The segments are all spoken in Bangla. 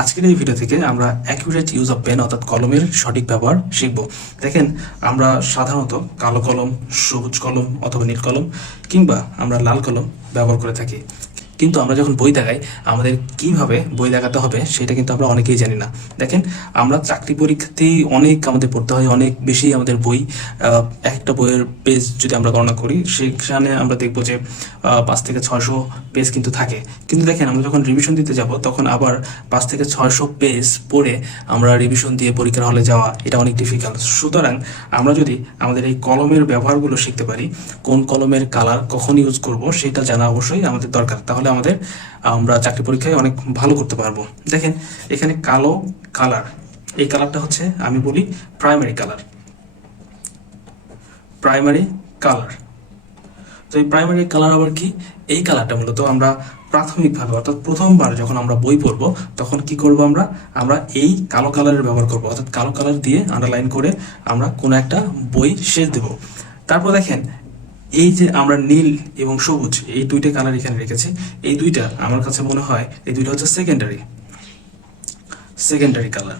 আজকের এই ভিডিও থেকে আমরা অ্যাকুরেট ইউজ অফ পেন অর্থাৎ কলমের সঠিক ব্যবহার শিখব। দেখেন, আমরা সাধারণত কালো কলম, সবুজ কলম অথবা নীল কলম কিংবা আমরা লাল কলম ব্যবহার করে থাকি। কিন্তু আমরা যখন বই দেখাই, আমাদের কীভাবে বই দেখাতে হবে সেটা কিন্তু আমরা অনেকেই জানি না। দেখেন, আমরা চাকরি পরীক্ষাতেই অনেক আমাদের পড়তে হয়, অনেক বেশি আমাদের বই একটা বইয়ের পেজ যদি আমরা গণনা করি, সেখানে আমরা দেখব যে পাঁচ থেকে ছয়শো পেজ কিন্তু থাকে। কিন্তু দেখেন, আমরা যখন রিভিশন দিতে যাব, তখন আবার পাঁচ থেকে ছয়শো পেজ পড়ে আমরা রিভিশন দিয়ে পরীক্ষার হলে যাওয়া, এটা অনেক ডিফিকাল্ট সুতরাং আমরা যদি আমাদের এই কলমের ব্যবহারগুলো শিখতে পারি, কোন কলমের কালার কখন ইউজ করব, সেটা জানা অবশ্যই আমাদের দরকার। তাহলে আমাদের, আমরা চাকরি পরীক্ষায় অনেক ভালো করতে পারব। দেখেন, এখানে কালো কালার এই কালারটা হচ্ছে, আমি বলি প্রাইমারি কালার প্রাইমারি কালার তো এই প্রাইমারি কালার আবার কি? এই কালারটা মূলত আমরা প্রাথমিকভাবে, অর্থাৎ প্রথমবার যখন আমরা বই পড়ব, তখন কি করব আমরা? আমরা এই কালো কালারের ব্যবহার করব। অর্থাৎ কালো কালার দিয়ে আন্ডারলাইন করে আমরা কোনো একটা বই শেষ দেব। তারপর দেখেন এই যে আমরা নীল এবং সবুজ, এই দুইটা কালার এখানে রেখেছি। এই দুইটা আমার কাছে মনে হয়, এই দুইটা হচ্ছে secondary secondary colour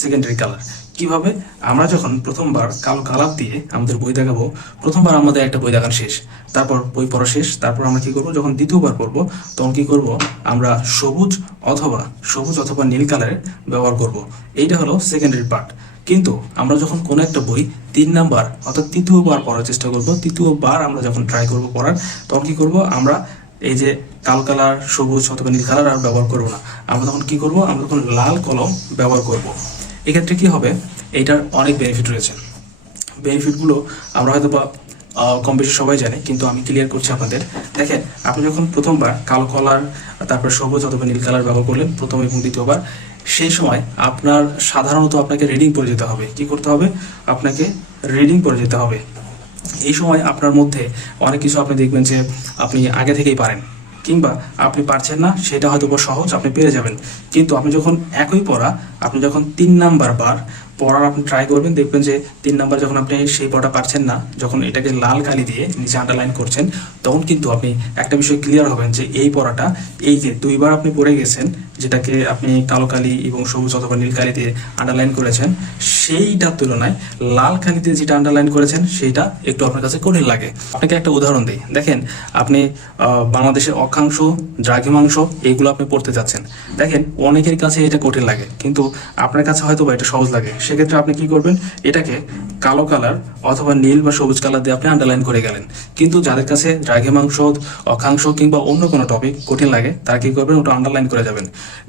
secondary colour কীভাবে? আমরা যখন প্রথমবার কালো কালার দিয়ে আমাদের বই দেখাবো, প্রথমবার আমাদের একটা বই দেখানো শেষ। তারপর বই পড়া শেষ, তারপর আমরা কি করব? যখন দ্বিতীয়বার পড়ব, তখন কি করব? আমরা সবুজ অথবা সবুজ অথবা নীল কালারের ব্যবহার করব। এইটা হলো সেকেন্ডারি পার্ট কিন্তু আমরা যখন কোনো একটা বই তিন নাম্বার অর্থাৎ তৃতীয়বার পড়ার চেষ্টা করব, তৃতীয়বার আমরা যখন ট্রাই করব পড়ার, তখন কি করব? আমরা এই যে কাল কালার, সবুজ অথবা নীল কালার আর ব্যবহার করব না। আমরা তখন কি করব? আমরা তখন লাল কলম ব্যবহার করব। এক্ষেত্রে কি হবে? এটার অনেক বেনিফিট রয়েছে। বেনিফিটগুলো আমরা হয়তো বা কম বেশি সবাই জানে, কিন্তু আমি ক্লিয়ার করছি আপনাদের। দেখেন, আপনি যখন প্রথমবার কালো কলার, তারপর সবুজ অথবা নীল কালার ব্যবহার করলেন, প্রথম এবং দ্বিতীয়বার, সেই সময় আপনার সাধারণত আপনাকে রিডিং পড়ে যেতে হবে। কি করতে হবে? আপনাকে রিডিং পড়ে যেতে হবে। এই সময় আপনার মধ্যে অনেক কিছু আপনি দেখবেন যে আপনি আগে থেকেই পারেন, কিংবা আপনি পারছেন না, সেটা হয়তো সহজ, আপনি পেরে যাবেন। কিন্তু আপনি যখন একই পড়া, আপনি যখন তিন নাম্বার বার পড়ার আপনি ট্রাই করবেন, দেখবেন যে তিন নাম্বার যখন আপনি সেই পড়াটা পারছেন না, যখন এটাকে লাল কালি দিয়ে নিচে আন্ডারলাইন করছেন, তখন কিন্তু আপনি একটা বিষয় ক্লিয়ার হবেন যে এই পড়াটা, এই যে দুইবার আপনি পড়ে গেছেন, যেটাকে আপনি কালো কালি এবং সবুজ অথবা নীল কালি দিয়ে আন্ডারলাইন করেছেন, সেইটার তুলনায় লাল কালি দিয়ে যেটা আন্ডারলাইন করেছেন, সেইটা একটু আপনার কাছে কঠিন লাগে। আপনাকে একটা উদাহরণ দিই। দেখেন, আপনি বাংলাদেশের অক্ষাংশ, দ্রাঘিমাংশ এইগুলো আপনি পড়তে যাচ্ছেন। দেখেন, অনেকের কাছে এটা কঠিন লাগে, কিন্তু আপনার কাছে হয়তো বা এটা সহজ লাগে। সেক্ষেত্রে আপনি কি করবেন? এটাকে কালো কালার অথবা নীল বা সবুজ কালার দিয়ে আপনি আন্ডারলাইন করে গেলেন। কিন্তু যাদের কাছে দ্রাঘিমাংশ অক্ষাংশ কিংবা অন্য কোনো টপিক কঠিন লাগে, তারা কি করবেন? ওটা আন্ডারলাইন করে যাবেন।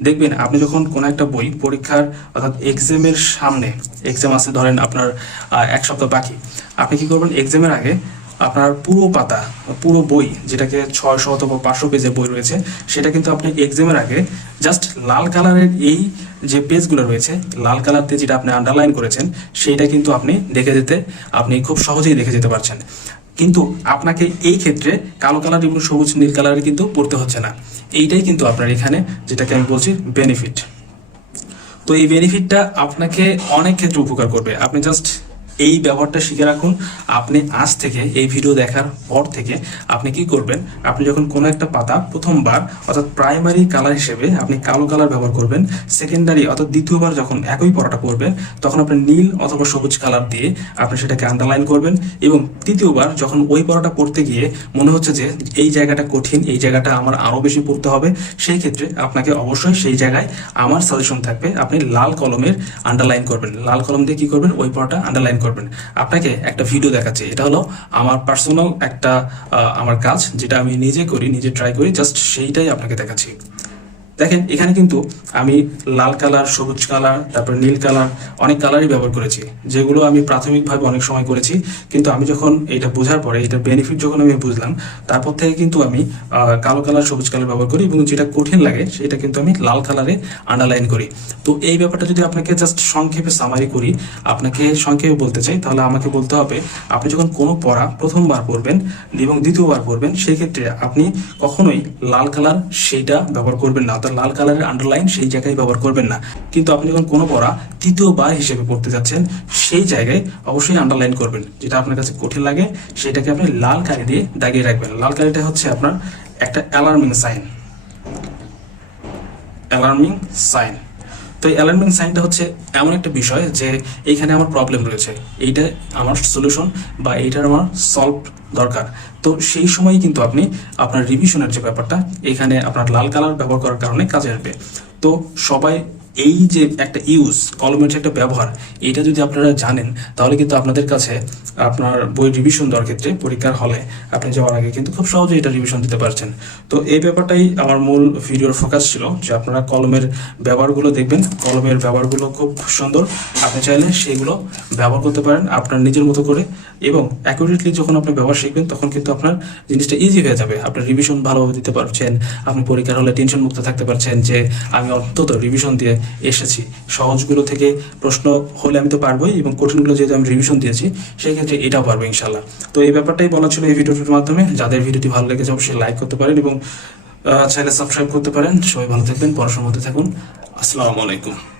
দেখবেন, আপনি যখন কোনো একটা বই পরীক্ষার অর্থাৎ এক্সামের সামনে এক্সাম আছে ধরেন আপনার এক সপ্তাহ বাকি। আপনি কি করবেন? এক্সামের আগে আপনার পুরো পাতা পুরো বই যেটাকে ছয়শো অথবা পাঁচশো পেজের বই রয়েছে, সেটা কিন্তু আপনি এক্সামের আগে জাস্ট লাল কালারের এই যে পেজগুলো রয়েছে, লাল কালার দিয়ে যেটা আপনি আন্ডারলাইন করেছেন, সেইটা কিন্তু আপনি দেখে যেতে, আপনি খুব সহজেই দেখে যেতে পারছেন। কিন্তু আপনাকে এই ক্ষেত্রে কালো কালার এবং সবুজ নীল কালারের কিন্তু পড়তে হচ্ছে না। এইটাই কিন্তু আপনার এখানে যেটাকে আমি বলছি বেনিফিট তো এই বেনিফিটটা আপনাকে অনেক ক্ষেত্রে উপকার করবে। আপনি জাস্ট এই ব্যবহারটা শিখে রাখুন। আপনি আজ থেকে এই ভিডিও দেখার পর থেকে আপনি কি করবেন? আপনি যখন কোনো একটা পাতা প্রথমবার, অর্থাৎ প্রাইমারি কালার হিসেবে আপনি কালো কালার ব্যবহার করবেন সেকেন্ডারি অর্থাৎ দ্বিতীয়বার যখন একই পড়াটা পড়বেন তখন আপনি নীল অথবা সবুজ কালার দিয়ে আপনি সেটাকে আন্ডারলাইন করবেন এবং তৃতীয়বার যখন ওই পড়াটা পড়তে গিয়ে মনে হচ্ছে যে এই জায়গাটা কঠিন, এই জায়গাটা আমার আরও বেশি পড়তে হবে, সেই ক্ষেত্রে আপনাকে অবশ্যই সেই জায়গায় আমার সাজেশন থাকবে, আপনি লাল কলমের আন্ডারলাইন করবেন। লাল কলম দিয়ে কি করবেন? ওই পড়াটা আন্ডারলাইন করবেন। আপনাকে একটা ভিডিও দেখাচ্ছি। এটা হলো আমার পার্সোনাল একটা আমার কাজ, যেটা আমি নিজে করি, নিজে ট্রাই করি জাস্ট সেইটাই আপনাকে দেখাচ্ছি। দেখেন, এখানে কিন্তু আমি লাল কালার, সবুজ কালার, তারপর নীল কালার অনেক কালারই ব্যবহার করেছি, যেগুলো আমি প্রাথমিকভাবে অনেক সময় করেছি। কিন্তু আমি যখন এটা বোঝার পরে এটার বেনিফিট যখন আমি বুঝলাম, তারপর থেকে কিন্তু আমি কালো কালার, সবুজ কালার ব্যবহার করি এবং যেটা কঠিন লাগে, সেটা কিন্তু আমি লাল কালারে আন্ডারলাইন করি। তো এই ব্যাপারটা যদি আপনাকে জাস্ট সংক্ষেপে সামারি করি, আপনাকে সংক্ষেপে বলতে চাই, তাহলে আমাকে বলতে হবে, আপনি যখন কোনো পড়া প্রথমবার পড়বেন এবং দ্বিতীয়বার পড়বেন, সেই ক্ষেত্রে আপনি কখনোই লাল কালার সেইটা ব্যবহার করবেন না। অর্থাৎ লাল কালারের আন্ডারলাইন সেই জায়গায় ব্যবহার করবেন না। কিন্তু আপনি যখন কোনো পড়া তৃতীয়বার হিসেবে পড়তে যাচ্ছেন, সেই জায়গায় অবশ্যই আন্ডারলাইন করবেন। যেটা আপনার কাছে কঠিন লাগে, সেটাকে আপনি লাল কালি দিয়ে দাগিয়ে রাখবেন। লাল কালিটা হচ্ছে আপনার একটা অ্যালার্মিং সাইন অ্যালার্মিং সাইন তো এই অ্যালাইনমেন্ট সাইনটা হচ্ছে এমন একটা বিষয় যে এইখানে আমার প্রবলেম রয়েছে। এইটা আমার সলিউশন বা এইটার আমার সলভ দরকার। তো সেই সময়ই কিন্তু আপনি আপনার রিভিশনের যে ব্যাপারটা, এখানে আপনার লাল কালার ব্যবহার করার কারণে কাজে আসবে। তো সবাই এই যে একটা ইউজ কলমের যে একটা ব্যবহার, এটা যদি আপনারা জানেন, তাহলে কিন্তু আপনাদের কাছে আপনার বই রিভিশন দেওয়ার ক্ষেত্রে পরীক্ষার হলে আপনি যাওয়ার আগে কিন্তু খুব সহজে এটা রিভিশন দিতে পারছেন। তো এই ব্যাপারটাই আমার মূল ভিডিওর ফোকাস ছিল, যে আপনারা কলমের ব্যবহারগুলো দেখবেন। কলমের ব্যবহারগুলো খুব সুন্দর। আপনি চাইলে সেগুলো ব্যবহার করতে পারেন আপনার নিজের মতো করে এবং অ্যাকুরেটলি যখন আপনি ব্যবহার শিখবেন, তখন কিন্তু আপনার জিনিসটা ইজি হয়ে যাবে। আপনার রিভিশন ভালোভাবে দিতে পারছেন, আপনি পরীক্ষার হলে টেনশন মুক্ত থাকতে পারছেন যে, আমি অন্তত রিভিশন দিয়ে এসেছি। সহজগুলো থেকে প্রশ্ন হলে আমি তো পারবোই এবং কঠিনগুলো যেহেতু আমি রিভিশন দিয়েছি সেই ক্ষেত্রে এটাও পারব ইনশাল্লাহ তো এই ব্যাপারটাই বলা ছিল এই ভিডিওটির মাধ্যমে। যাদের ভিডিওটি ভালো লেগেছে অবশ্যই লাইক করতে পারেন এবং চাইলে সাবস্ক্রাইব করতে পারেন। সবাই ভালো থাকবেন, পড়াশোনার মধ্যে থাকুন। আসসালামু আলাইকুম।